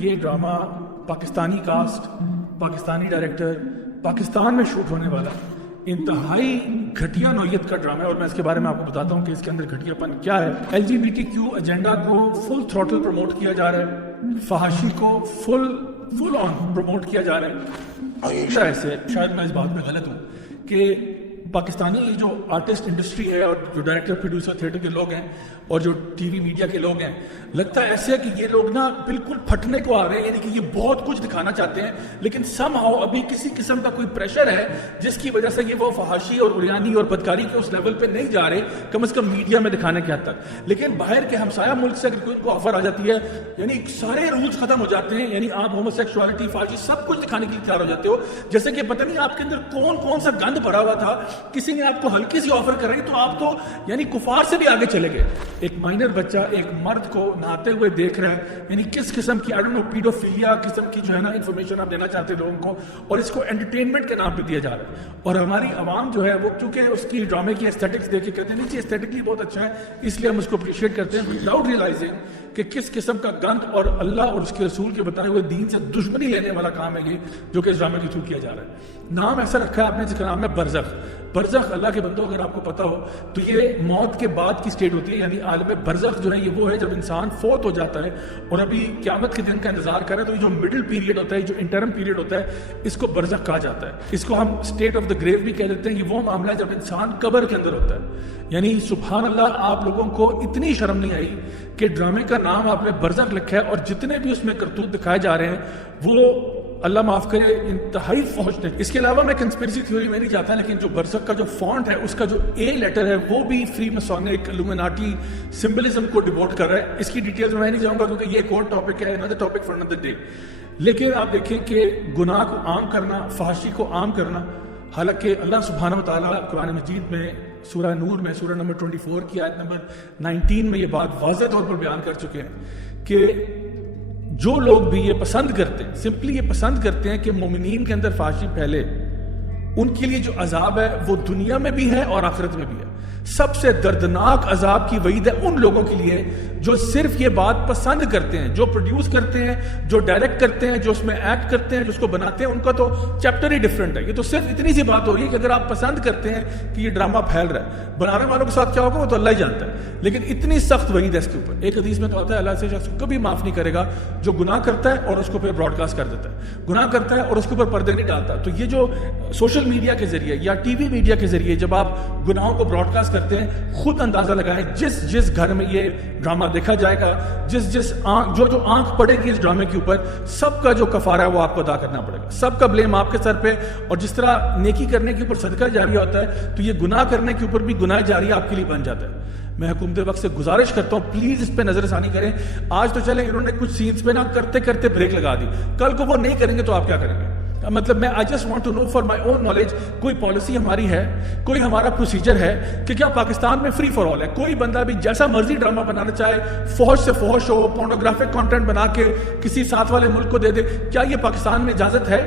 یہ drama Pakistani cost, Pakistani director, Pakistan میں shoot ہونے والا انتہائی گھٹیا نوعیت کا ڈرامہ ہے، اور میں اس کے بارے میں آپ کو بتاتا ہوں کہ اس کے اندر گھٹیا پن کیا ہے۔ LGBTQ ایجنڈا کو فل تھروٹل پروموٹ کیا جا رہا ہے، فحاشی کو فل آن پروموٹ کیا جا رہا ہے۔ ایسے شاید میں اس بات میں غلط ہوں کہ پاکستانی جو آرٹسٹ انڈسٹری ہے اور جو ڈائریکٹر پروڈیوسر تھیٹر کے لوگ ہیں اور جو ٹی وی میڈیا کے لوگ ہیں، لگتا ہے ایسے ہے کہ یہ لوگ نا بالکل پھٹنے کو آ رہے ہیں، یعنی کہ یہ بہت کچھ دکھانا چاہتے ہیں لیکن سم ہاؤ ابھی کسی قسم کا کوئی پریشر ہے جس کی وجہ سے یہ وہ فحاشی اور عریانی اور بدکاری کے اس لیول پہ نہیں جا رہے، کم از کم میڈیا میں دکھانے کے حد تک۔ لیکن باہر کے ہمسایہ ملک سے اگر کوئی کو آفر آ جاتی ہے، یعنی سارے رولز ختم ہو جاتے ہیں، یعنی آپ ہومو سیکشوالٹی، فحاشی سب کچھ دکھانے کے لیے تیار ہو جاتے ہو، جیسے کہ پتہ نہیں آپ کے اندر کون سا گند بھرا ہوا تھا، کسی نے آپ کو ہلکی سی آفر کر رہی تو آپ تو یعنی کفار سے بھی آگے چلے گئے۔ ایک مائنر بچہ ایک مرد کو نہاتے ہوئے دیکھ رہا ہے، یعنی کس قسم کی پیڈوفیلیا قسم کی جو ہے نا انفارمیشن آپ دینا چاہتے ہیں لوگوں کو، اور اس کو انٹرٹینمنٹ کے نام پہ دیا جا رہا ہے۔ اور ہماری عوام جو ہے وہ چونکہ اس کی ڈرامے کی ایستھیٹکس دیکھ کے کہتے ہیں نہیں جی ایستھیٹکلی بہت اچھا ہے، اس لیے ہم اس کو اپریشیٹ کرتے ہیں، وداؤٹ ریئلائزنگ کہ کس قسم کا گند اور اللہ اور اس کے رسول کے بتائے ہوئے دین سے دشمنی لینے والا کام ہے یہ جو کہ اس ڈرامے کے تھرو کیا جا رہا ہے۔ نام ایسا رکھا ہے آپ نے جس کا نام ہے برزخ۔ برزخ اللہ کے بندوں اگر آپ کو پتا ہو تو یہ موت کے بعد کی سٹیٹ ہوتی ہے، یعنی عالم برزخ جو ہے یہ وہ ہے جب انسان فوت ہو جاتا ہے اور ابھی قیامت کے دن کا انتظار کر رہا ہے، تو یہ جو مڈل پیریڈ ہوتا ہے، جو انٹرم پیریڈ ہوتا ہے، اس کو برزخ کہا جاتا ہے۔ اس کو ہم سٹیٹ آف دا گریو بھی کہہ دیتے ہیں۔ یہ وہ معاملہ ہے جب انسان قبر کے اندر ہوتا ہے، یعنی سبحان اللہ آپ لوگوں کو اتنی شرم نہیں آئی کہ ڈرامے کا نام آپ نے برزخ لکھا ہے اور جتنے بھی اس میں کرتوت دکھائے جا رہے ہیں وہ اللہ معاف کرے انتہائی فحش ہے۔ اس کے علاوہ میں کنسپیرسی تھیوری میں نہیں جاتا، لیکن جو برزخ کا جو فونٹ ہے اس کا جو اے لیٹر ہے وہ بھی فری مسونک الومناٹی سمبلزم کو ڈیووٹ کر رہا ہے۔ اس کی ڈیٹیلز میں نہیں جاؤں گا کیونکہ یہ ایک اور ٹاپک ہے، another topic for another day۔ لیکن آپ دیکھیں کہ گناہ کو عام کرنا، فحاشی کو عام کرنا، حالانکہ اللہ سبحانہ وتعالیٰ قرآن مجید میں سورہ نور میں سورہ نمبر 24 کی آیت نمبر 19 میں یہ بات واضح طور پر بیان کر چکے ہیں کہ جو لوگ بھی یہ پسند کرتے ہیں، سمپلی یہ پسند کرتے ہیں کہ مومنین کے اندر فحاشی پھیلے، ان کے لیے جو عذاب ہے وہ دنیا میں بھی ہے اور آخرت میں بھی ہے۔ سب سے دردناک عذاب کی وعید ہے ان لوگوں کے لیے جو صرف یہ بات پسند کرتے ہیں، جو پروڈیوس کرتے ہیں، جو ڈائریکٹ کرتے ہیں، جو اس میں ایکٹ کرتے ہیں، جو اس کو بناتے ہیں، ان کا تو چیپٹر ہی ڈیفرنٹ ہے۔ یہ تو صرف اتنی سی بات ہو رہی ہے کہ اگر آپ پسند کرتے ہیں کہ یہ ڈرامہ پھیل رہا ہے، بنانے والوں کے ساتھ کیا ہوگا وہ تو اللہ ہی جانتا ہے، لیکن اتنی سخت وعید ہے اس کے اوپر۔ ایک حدیث میں تو آتا ہے اللہ سے شخص کو کبھی معاف نہیں کرے گا جو گناہ کرتا ہے اور اس کو پھر براڈ کاسٹ کر دیتا ہے، گناہ کرتا ہے اور اس کے اوپر پردے نہیں ڈالتا۔ تو یہ جو سوشل میڈیا کے ذریعے یا ٹی وی میڈیا کے ذریعے جب آپ گناہوں کو براڈ کاسٹ کرتے ہیں، خود اندازہ لگائیں جس گھر میں یہ ڈرامہ دیکھا جائے گا، جو آنکھ پڑے گی اس ڈرامے کے اوپر، سب کا جو کفارہ ہے وہ آپ کو ادا کرنا پڑے گا، سب کا بلیم آپ کے سر پہ۔ اور جس طرح نیکی کرنے کے اوپر صدقہ جاریہ ہوتا ہے تو یہ گناہ کرنے کے اوپر بھی گناہ جاریہ آپ کے لیے بن جاتا ہے۔ میں حکومت وقت سے گزارش کرتا ہوں پلیز اس پہ نظر ثانی کریں۔ آج تو چلیں انہوں نے کچھ سینز پہ نہ کرتے کرتے بریک لگا دی، کل کو وہ نہیں کریں گے تو آپ کیا کریں گے؟ مطلب میں I just want to know for my own knowledge کوئی پالیسی ہماری ہے، کوئی ہمارا پروسیجر ہے کہ کیا پاکستان میں فری فار آل ہے؟ کوئی بندہ بھی جیسا مرضی ڈرامہ بنانا چاہے، فحش سے فحش ہو، پورنوگرافک کانٹینٹ بنا کے کسی ساتھ والے ملک کو دے دے، کیا یہ پاکستان میں اجازت ہے؟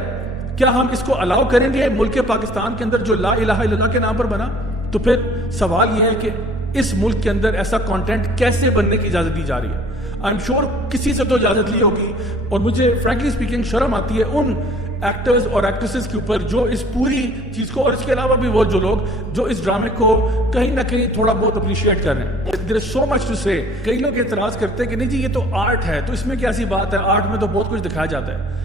کیا ہم اس کو الاؤ کریں گے ملک پاکستان کے اندر جو لا الہ الا اللہ کے نام پر بنا؟ تو پھر سوال یہ ہے کہ اس ملک کے اندر ایسا کانٹینٹ کیسے بننے کی اجازت دی جا رہی ہے؟ آئی ایم شیور کسی سے تو اجازت لی ہوگی، اور مجھے فرینکلی اسپیکنگ شرم آتی ہے ان ایکٹرز اور ایکٹریسز کے اوپر جو اس پوری چیز کو، اور اس کے علاوہ بھی وہ جو لوگ جو اس ڈرامے کو کہیں نہ کہیں تھوڑا بہت اپریشیٹ کر رہے ہیں۔ There is so much to say۔ کئی لوگ اعتراض کرتے ہیں کہ نہیں جی یہ تو آرٹ ہے، تو اس میں کیا سی بات ہے، آرٹ میں تو بہت کچھ دکھایا جاتا ہے۔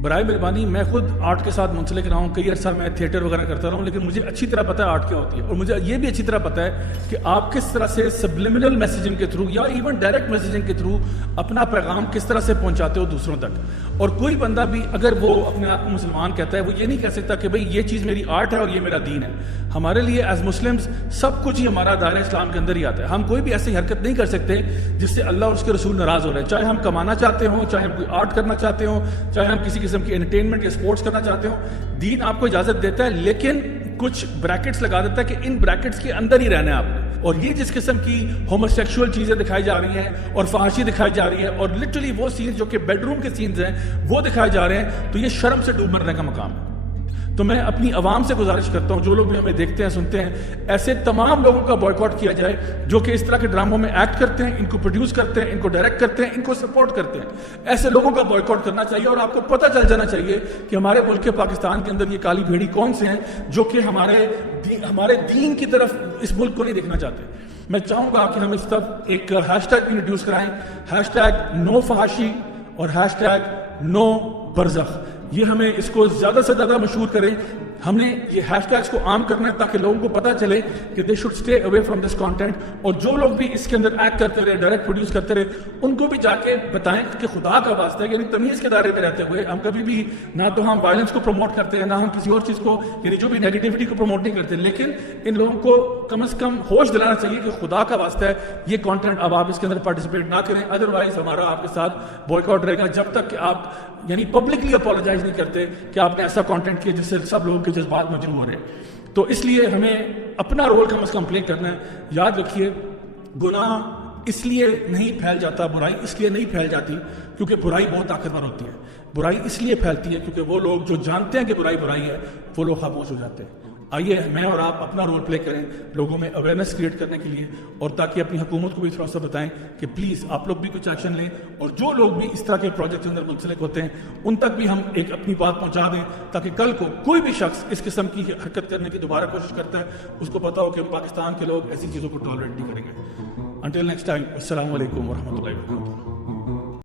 برائے مہربانی میں خود آرٹ کے ساتھ منسلک رہا ہوں، کئی عرصہ میں تھیٹر وغیرہ کرتا رہا ہوں، لیکن مجھے اچھی طرح پتہ ہے آرٹ کیا ہوتی ہے، اور مجھے یہ بھی اچھی طرح پتہ ہے کہ آپ کس طرح سے سبلیمنل میسیجنگ کے تھرو یا ایون ڈائریکٹ میسیجنگ کے تھرو اپنا پیغام کس طرح سے پہنچاتے ہو دوسروں تک۔ اور کوئی بندہ بھی اگر وہ اپنے آپ کو مسلمان کہتا ہے، وہ یہ نہیں کہہ سکتا کہ بھئی یہ چیز میری آرٹ ہے اور یہ میرا دین ہے۔ ہمارے لیے ایز مسلمز سب کچھ ہی ہمارا دائرہ اسلام کے اندر ہی آتا ہے۔ ہم کوئی بھی ایسی حرکت نہیں کر سکتے جس سے اللہ اور اس کے رسول ناراض ہو رہے ہیں، چاہے ہم کمانا چاہتے ہوں، چاہے ہم کوئی آرٹ کرنا چاہتے ہوں، چاہے ہم کسی قسم کی انٹرٹینمنٹ یا سپورٹس کرنا چاہتے ہوں۔ دین آپ کو اجازت دیتا ہے، لیکن کچھ بریکٹس لگا دیتا ہے کہ ان بریکٹس کے اندر ہی رہنا ہے آپ نے۔ اور یہ جس قسم کی ہومو سیکشول چیزیں دکھائی جا رہی ہیں اور فحاشی دکھائی جا رہی ہے اور لٹرلی وہ سینز جو کہ بیڈ روم کے سینز ہیں وہ دکھائے جا رہے ہیں، تو یہ شرم سے ڈوب مرنے کا مقام ہے۔ تو میں اپنی عوام سے گزارش کرتا ہوں, جو لوگ بھی ہمیں دیکھتے ہیں سنتے ہیں, ایسے تمام لوگوں کا بائیکاٹ کیا جائے جو کہ اس طرح کے ڈراموں میں ایکٹ کرتے ہیں, ان کو پروڈیوس کرتے ہیں, ان کو ڈائریکٹ کرتے ہیں, ان کو سپورٹ کرتے ہیں. ایسے لوگوں کا بائیکاٹ کرنا چاہیے, اور آپ کو پتہ چل جانا چاہیے کہ ہمارے ملک پاکستان کے اندر یہ کالی بھیڑی کون سے ہیں جو کہ ہمارے دین کی طرف اس ملک کو نہیں دیکھنا چاہتے. میں چاہوں گا کہ ہم اس طرف ایک ہیش ٹیگ انٹروڈیوس کرائیں, ہیش ٹیگ نو فحاشی اور ہیش ٹیگ نو برزخ. یہ ہمیں اس کو زیادہ سے زیادہ مشہور کریں. ہم نے یہ ہیش ٹیگس کو عام کرنا ہے تاکہ لوگوں کو پتہ چلے کہ they should stay away from this content. اور جو لوگ بھی اس کے اندر ایکٹ کرتے رہے, ڈائریکٹ پروڈیوس کرتے رہے, ان کو بھی جا کے بتائیں کہ خدا کا واسطہ ہے, یعنی تمیز کے دائرے میں رہتے ہوئے ہم کبھی بھی نہ تو ہم وائلنس کو پروموٹ کرتے ہیں, نہ ہم کسی اور چیز کو, یعنی جو بھی نیگیٹیوٹی کو پروموٹ نہیں کرتے, لیکن ان لوگوں کو کم از کم ہوش دلانا چاہیے کہ خدا کا واسطہ ہے یہ کانٹینٹ اب آپ اس کے اندر پارٹیسپیٹ نہ کریں. ادروائز ہمارا آپ کے ساتھ بوائیکاٹ رہے گا جب تک کہ آپ یعنی پبلکلی اپولوجائز نہیں کرتے کہ آپ نے ایسا کانٹینٹ کیا جس سے سب لوگوں کے جذبات مجروح ہو رہے ہیں. تو اس لیے ہمیں اپنا رول کم از کم پلے کرنا ہے. یاد رکھیے, گناہ اس لیے نہیں پھیل جاتا, برائی اس لیے نہیں پھیل جاتی کیونکہ برائی بہت طاقتور ہوتی ہے. برائی اس لیے پھیلتی ہے کیونکہ وہ لوگ جو جانتے ہیں کہ برائی ہے وہ لوگ خاموش ہو جاتے ہیں. آئیے میں اور آپ اپنا رول پلے کریں لوگوں میں اویئرنیس کریٹ کرنے کے لیے, اور تاکہ اپنی حکومت کو بھی تھوڑا سا بتائیں کہ پلیز آپ لوگ بھی کچھ ایکشن لیں, اور جو لوگ بھی اس طرح کے پروجیکٹ کے اندر منسلک ہوتے ہیں ان تک بھی ہم ایک اپنی بات پہنچا دیں, تاکہ کل کو کوئی بھی شخص اس قسم کی حرکت کرنے کی دوبارہ کوشش کرتا ہے اس کو پتا ہو کہ پاکستان کے لوگ ایسی چیزوں کو ٹالریٹ نہیں کریں گے. انٹل نیکسٹ ٹائم, السلام علیکم ورحمۃ اللہ وبرکاتہ.